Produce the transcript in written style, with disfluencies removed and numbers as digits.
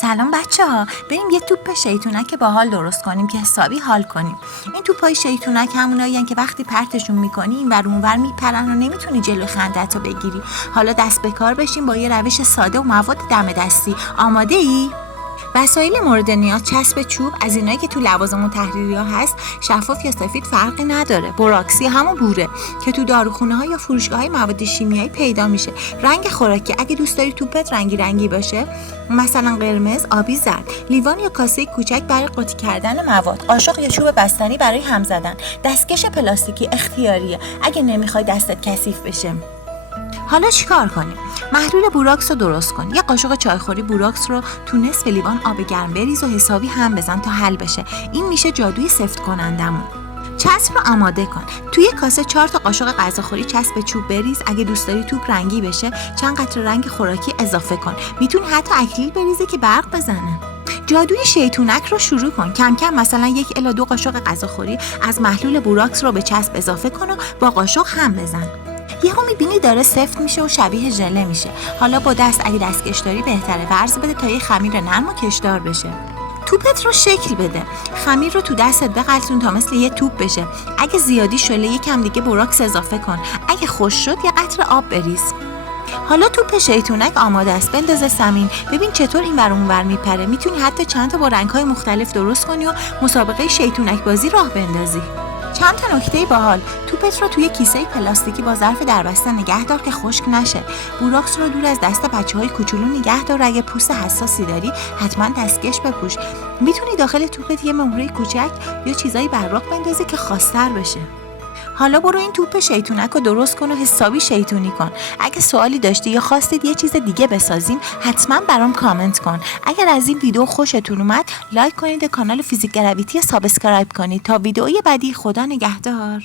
سلام بچه‌ها، بریم یه توپ شیطونک باحال درست کنیم که حسابی حال کنیم. این توپای شیطونک همونایین که وقتی پرتشون می‌کنی اینور اونور میپرن و نمیتونی جلوی خندت رو بگیری. حالا دست به کار بشیم با یه روش ساده و مواد دم دستی. آماده ای؟ وسایل مورد نیاز: چسب چوب، از اینایی که تو لوازم و تحریری‌ها هست، شفاف یا سفید فرقی نداره. بوراکسی همون بوره که تو داروخونه‌ها یا فروشگاه‌های مواد شیمیایی پیدا میشه. رنگ خوراکی: اگه دوست داری توپت رنگی رنگی باشه، مثلا قرمز، آبی، زرد. لیوان یا کاسه کوچک برای قاطی کردن مواد. قاشق یا چوب بستنی برای هم زدن. دستکش پلاستیکی اختیاریه اگه نمیخوای دستت کثیف بشه. حالا چیکار کنیم؟ محلول بوراکس رو درست کن. یه قاشق چایخوری بوراکس رو تو نصف لیوان آب گرم بریز و حسابی هم بزن تا حل بشه. این میشه جادوی سفت کنندمون. چسب رو آماده کن. توی کاسه 4 تا قاشق غذاخوری چسب چوب بریز. اگه دوست داری توپ رنگی بشه، چند قطره رنگ خوراکی اضافه کن. میتونی حتی اکریل بریزی که برق بزنه. جادوی شیطونک رو شروع کن. کم کم مثلا 1 الی 2 قاشق غذاخوری از محلول بوراکس رو به چسب اضافه کن و با قاشق هم بزن. یهو میبینی داره سفت میشه و شبیه ژله میشه. حالا با دست، اگه دستکش داری بهتره، ورز بده تا یه خمیر نرم و کشدار بشه. توپت رو شکل بده. خمیر رو تو دستت بغلطون تا مثل یه توپ بشه. اگه زیادی شله یکم دیگه بوراکس اضافه کن. اگه خوش شد یه قطره آب بریز. حالا توپ شیطونک آماده است. بنداز زمین. ببین چطور این ور اون ور میپره. میتونی حتی چند تا با رنگ‌های مختلف درست کنی و مسابقه شیطونک بازی راه بندازی. چند تا نکته باحال: توپت رو توی کیسه پلاستیکی با ظرف دربسته نگه دار که خشک نشه. بوراکس رو دور از دست بچه‌های کوچولو نگه دار. اگه پوست حساسی داری حتما دستکش بپوش. میتونی داخل توپت یه مهره کوچک یا چیزای براق بندازی که خاص‌تر بشه. حالا برو این توپ شیطونک رو درست کن و حسابی شیطونی کن. اگه سوالی داشتی یا خواستید یه چیز دیگه بسازیم، حتما برام کامنت کن. اگر از این ویدیو خوشتون اومد، لایک کنید و کانال فیزیک گراویتی سابسکرایب کنید تا ویدئوی بعدی. خدا نگهدار.